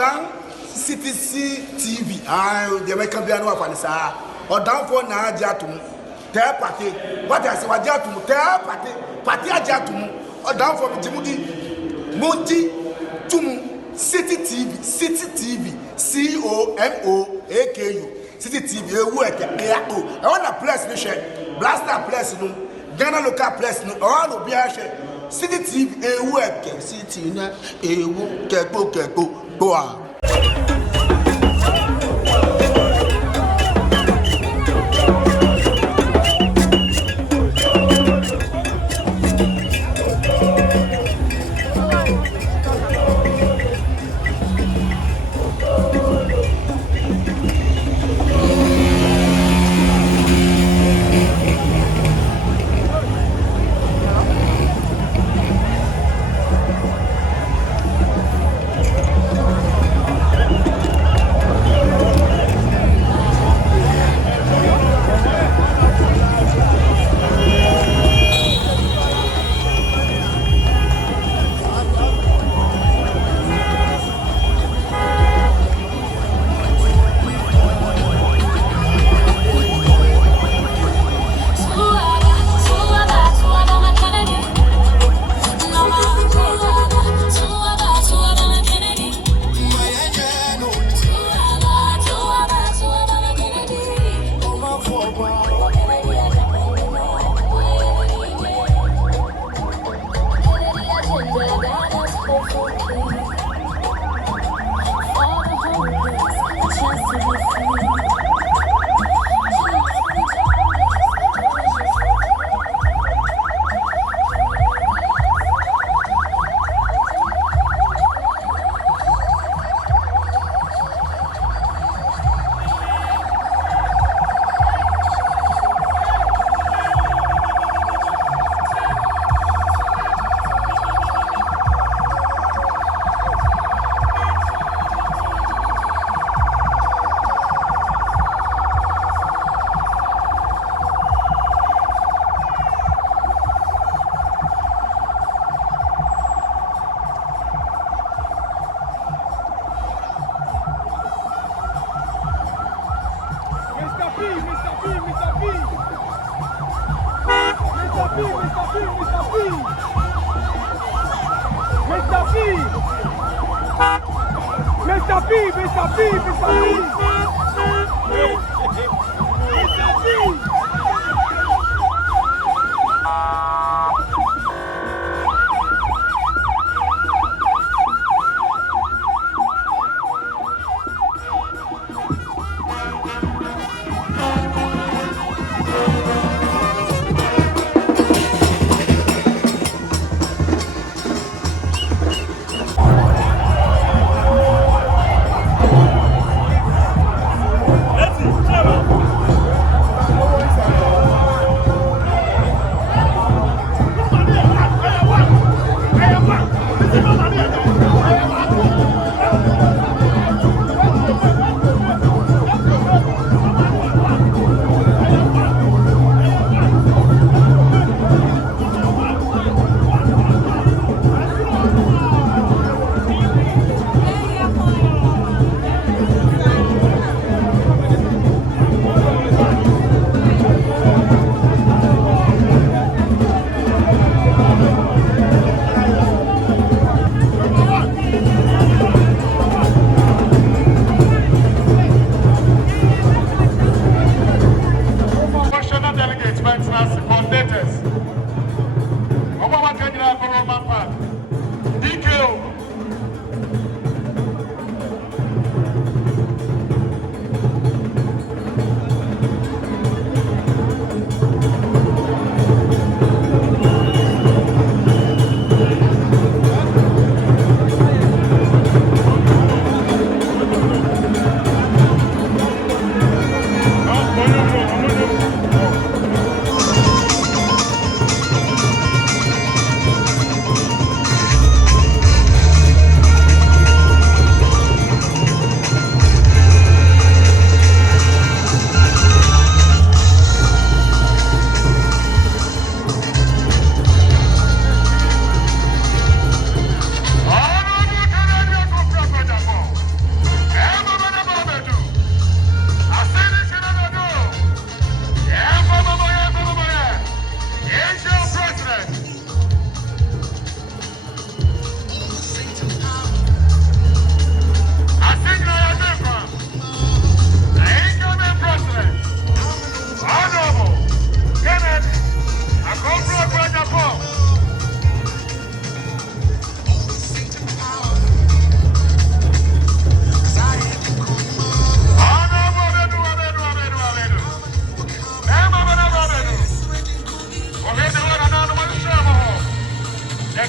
Odan CTC TV. The American Piano of Anissa. Odan for Najatum. Tell party. What I say, Wajatum. Tell party. Party Ajatum. Odan for Timothy. Monty Tum. City TV. City TV. COMOAKU. City TV. I want a place to share. Blaster place. Ghana local place. All will be a share. City TV. City na. Keko. Go on.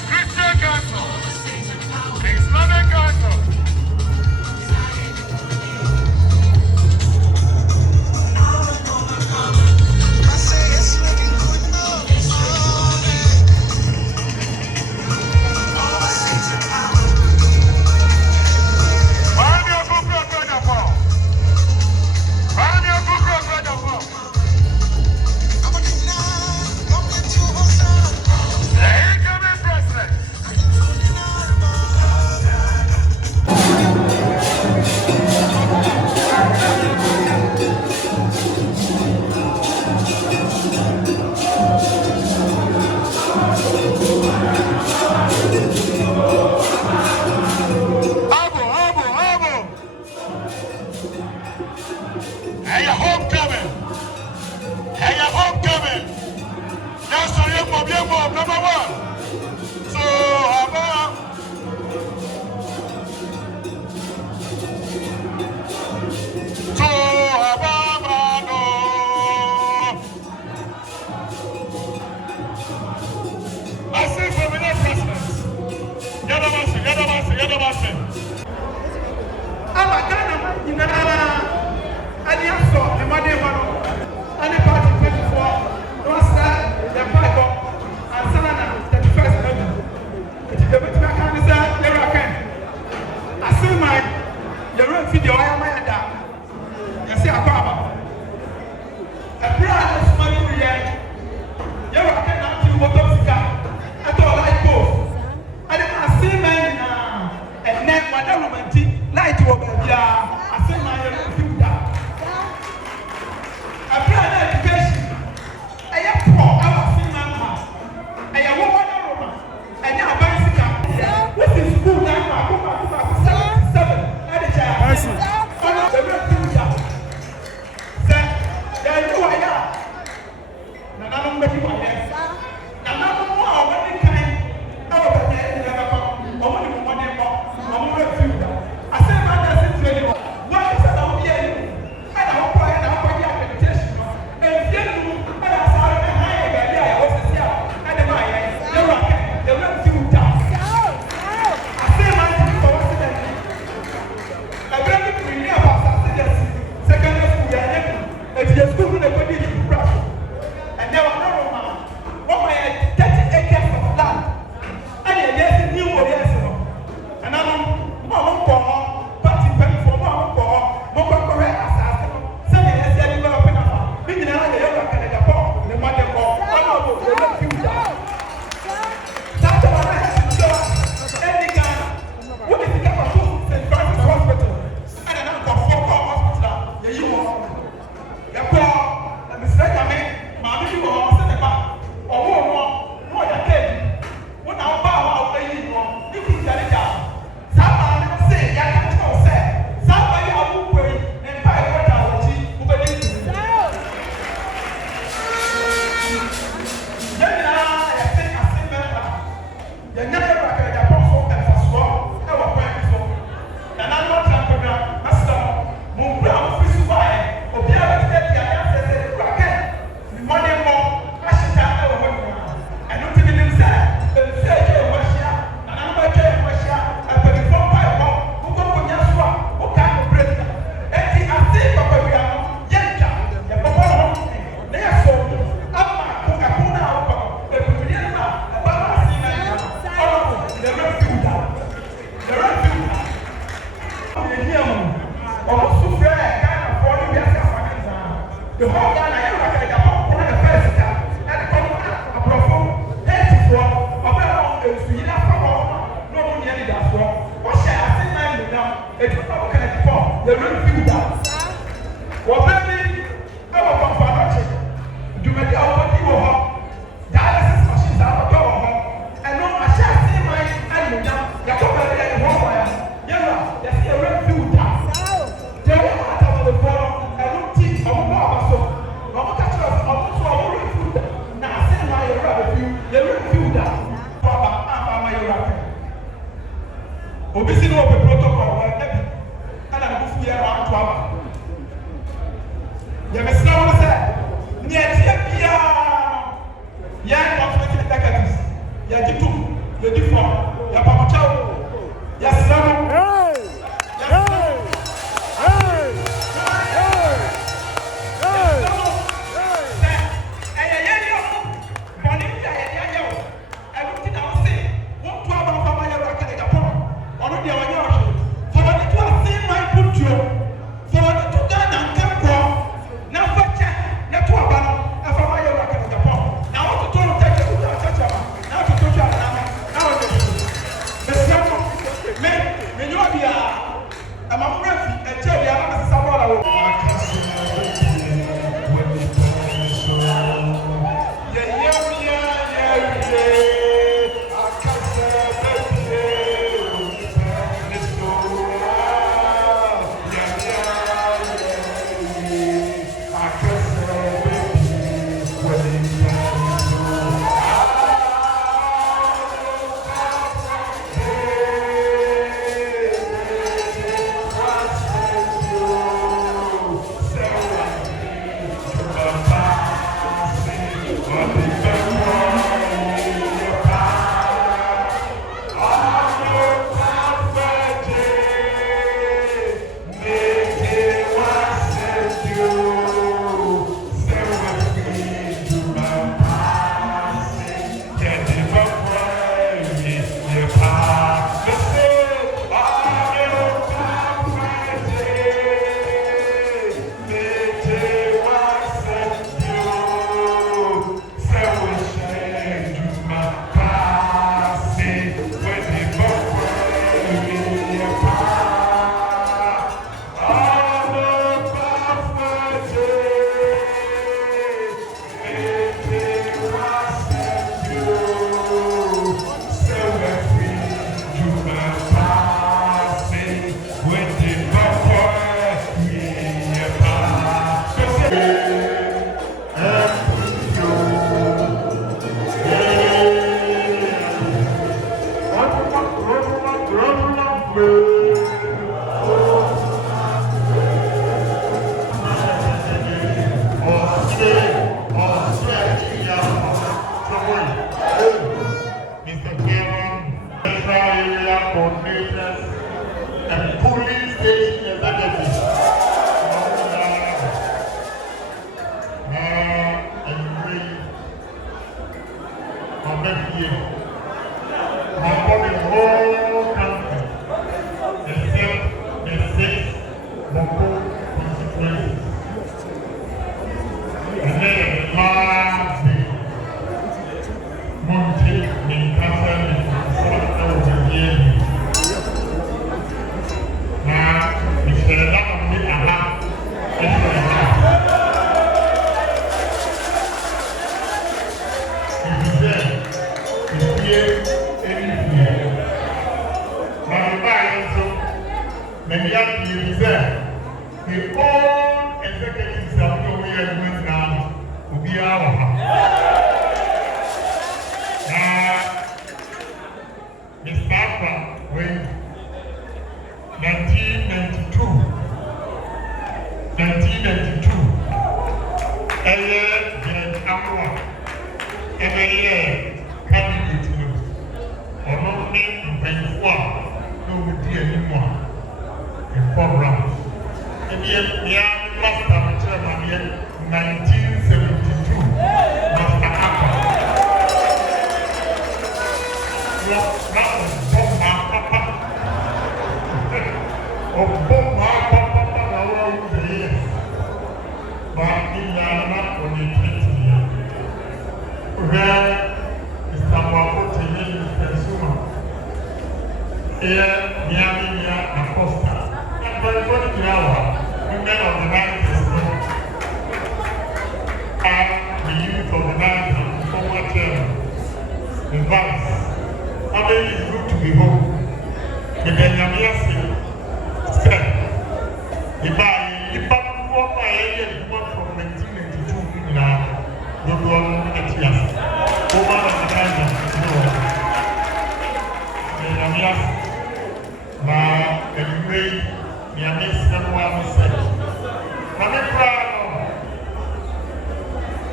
Christian Council, the Islamic Council.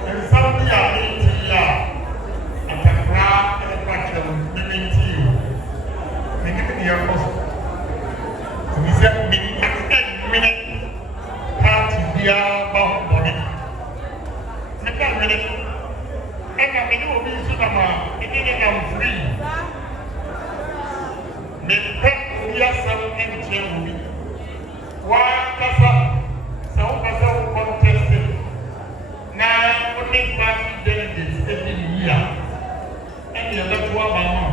and something I need to atakra and Mama, beginning I'm free. Me pet we are something to me. Why Kasa? So Kasa will contest it. Now, only 5 delegates every year. And the other 2 are Mama.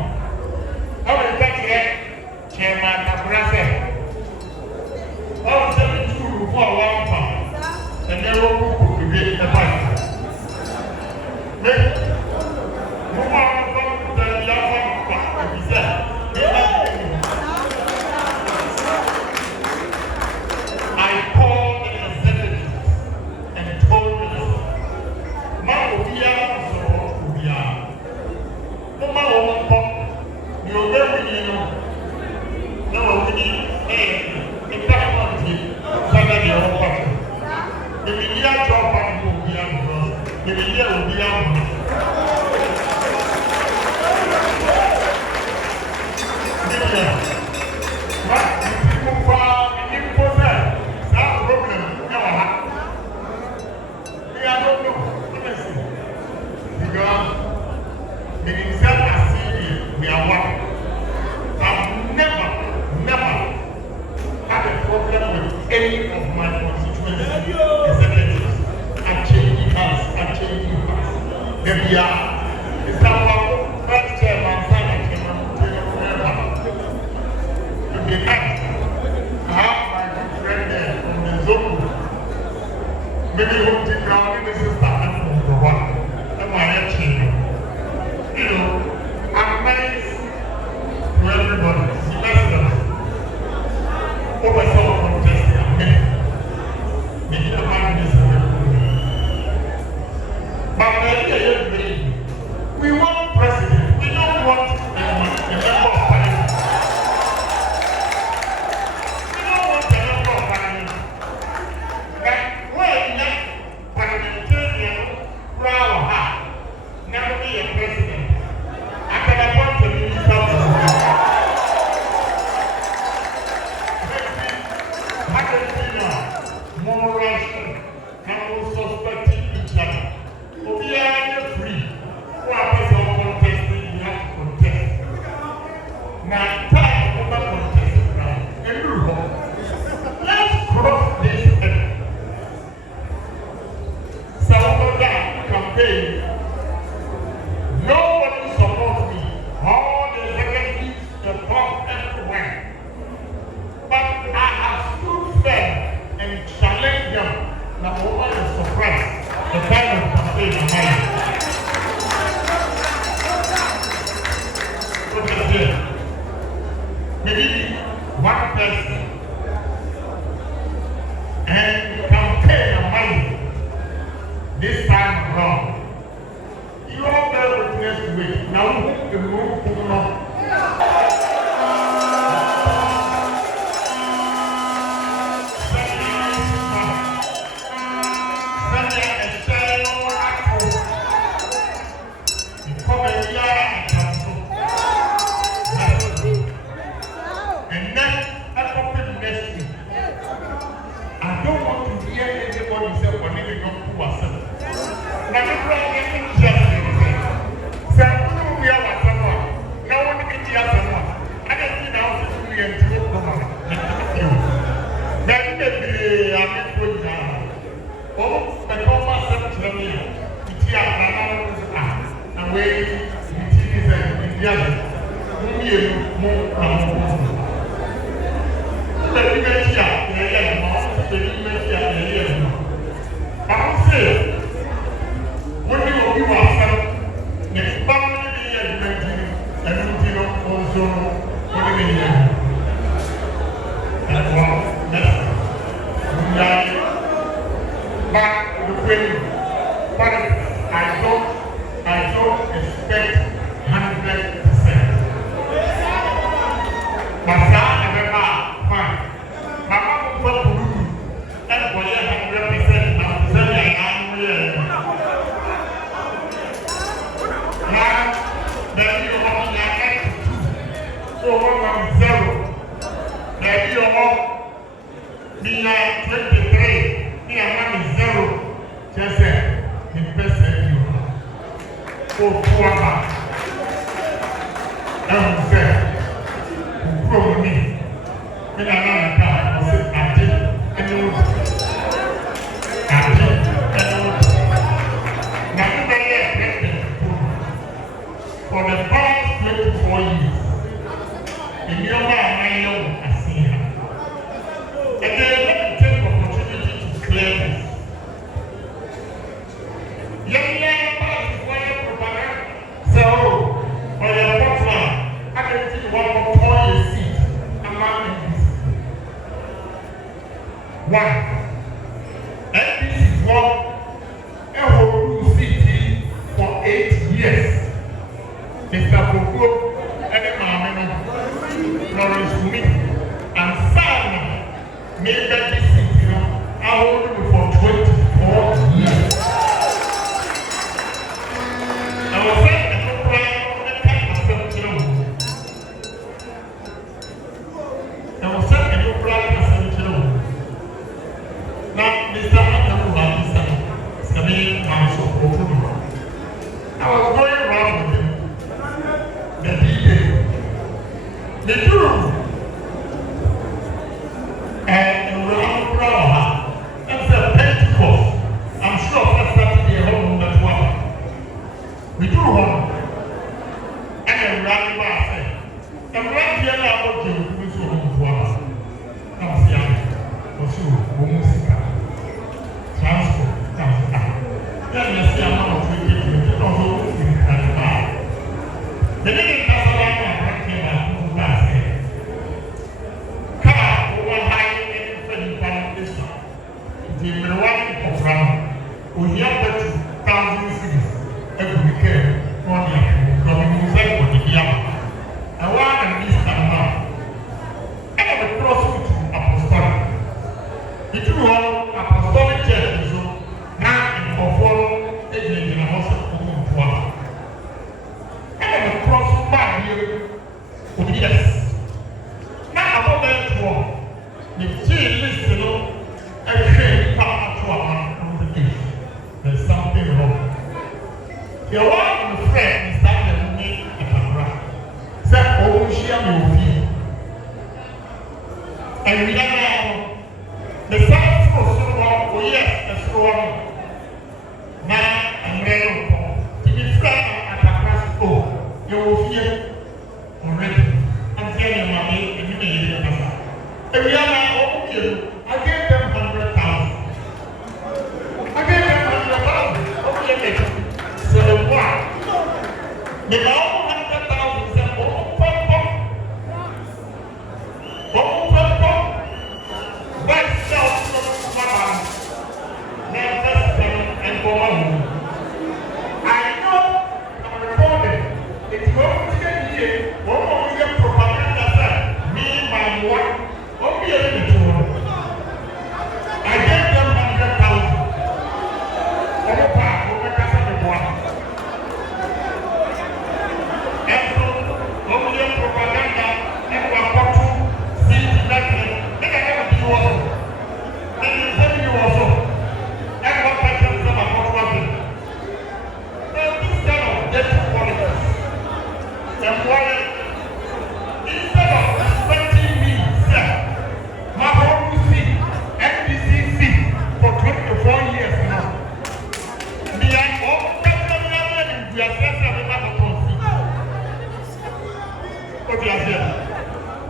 How will that get Chairman Abrase? How will that be true for 1 pound? And they will cook to get a bite. I called the executives and told them, "Man, we are so we are. No matter what come, you will be you. No, we need in that country, Saturday or what? The media job will be on the media will be on. Any of my constituency executives are changing hands, Maybe it's our first chairman, Simon Chairman, forever. To be next, I have my good friend there from the zone. Maybe we'll take down in the system and from the one. And my children. You know, I'm nice to everybody. See, that's the over some contest. We want president. We don't want a member of parliament. We don't want a member of parliament. But when that parliamentarian never be a president, I can appoint a minister of more Russian and also suspecting each other. We are free. Who are people contesting? You have to contest. Now, time over contest now. Let's cross this end. Salvador campaign. Nobody supports me. All the executives, the top everywhere. But I have stood firm and challenge them. Now, over the surprise, the kind of campaign am I? Look at here. Maybe one person and campaign am I this time around. You all bear witness to it. Now, the move to I don't expect 100%. But that never fine. Mama For the past 24 years, in your mind, I see her. And then let me take the opportunity to clear this. Young man, so, for your partner, I can see one more 4 years seat. I'm not in this. One, and this is one, a whole city for 8 years. Mr. Koko, and Mamma, Florence Smith, and Sam made that decision. I hold you for 24 years. I was saying that no plan of the kind of something. I was saying that no plan of something. Now, Mr. Atamu, Sammy, Manso, I was going around with him. The truth and we're proud that's a Pentecost. I'm sure that's Saturday home that one. We do one and then run back and run here now what you do so home for us. Now see I'm also music transport now then you see I'm not taking it also in the the name that's all I'm the Milwaukee program, we have 2,000 cities every weekend. One year, from Musa to the Yama. I want to miss them now. I have a crossing to Apostolic. The two Apostolic churches now in Koforo, in the house of Kuala. I have a crossing back here for years. Now, about that one, the chief listener. There's something wrong. The one friend is that the money at the ground. Say, oh, share me with you. And we are the same for so long, oh, yes, that's so long. Now, I'm ready to be friend at the ground. Oh, you will hear already. I'm telling you, mommy, and you may hear the answer. And we are now, okay, I gave them 100,000. I gave them 100,000. Okay, so what? The all 100,000 said, oh, where's South Mama? Manchester and Bowen. I know I'm recording. It's going to get here. One more year propaganda said, me, my wife, okay, let me do it. I gave them 100,000. And so, only propaganda and what see the nothing. They can never do also. They can tell you also. And what person is about what thing. So this kind of dirty politics. And why instead of respecting me, sir, my home seat, NBC for 24 years now. We are all definitely we are sensitive about the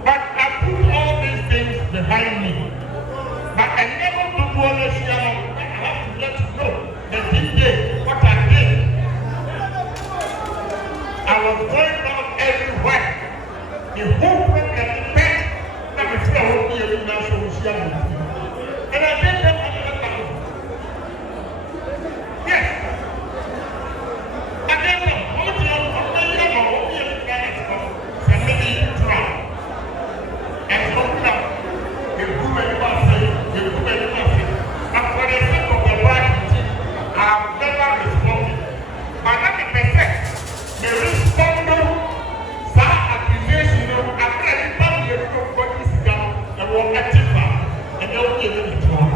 but I put all these things behind me. But I never do want to share. I have to let you know that this day, what I did. I was going out everywhere. The whole program, the best, that we still won't be able to share with you. And I did them on the back. Yes. I did them. And so now, the woman was saying, and for the sake of the black team, I have never responded. But let me perfect the respondent, some accusation, after everybody is going to put this down and walk at it back, and they'll give it to them.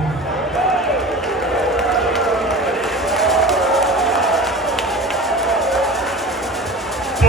So,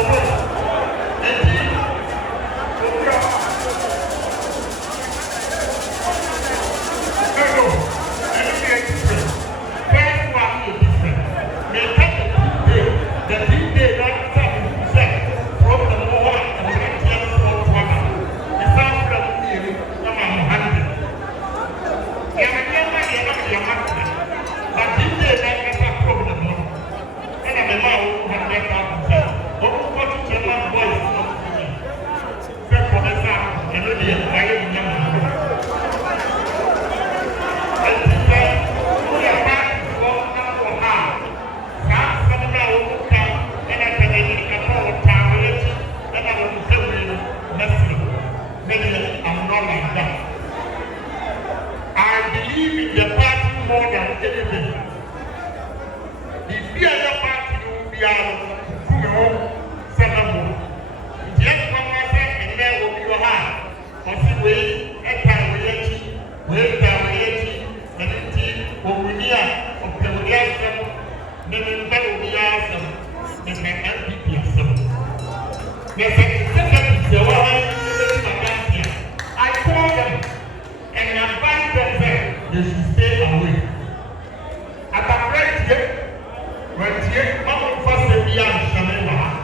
I call them and advise them that they should stay away. At a great year, when the mama first said, "Young Shamela,"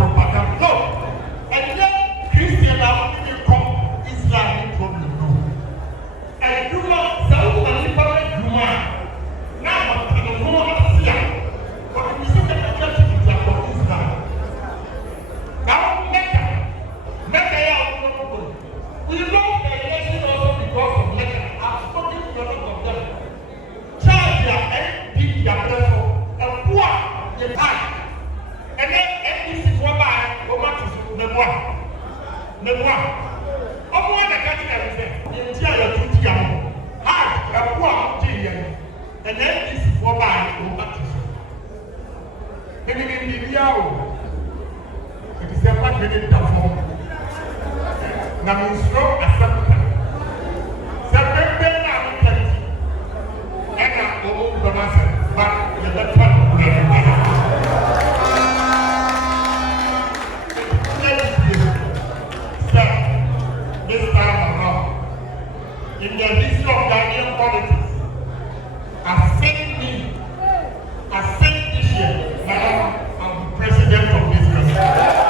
Propaganda. No. And yet, Christian are only come Israel problem. No. in the history of Ghanaian politics. I said this year that I'm president of this country.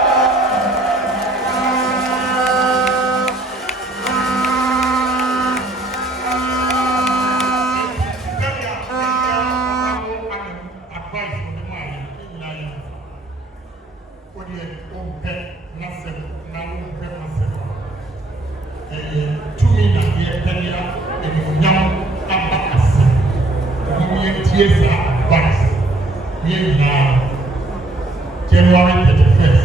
January 31st.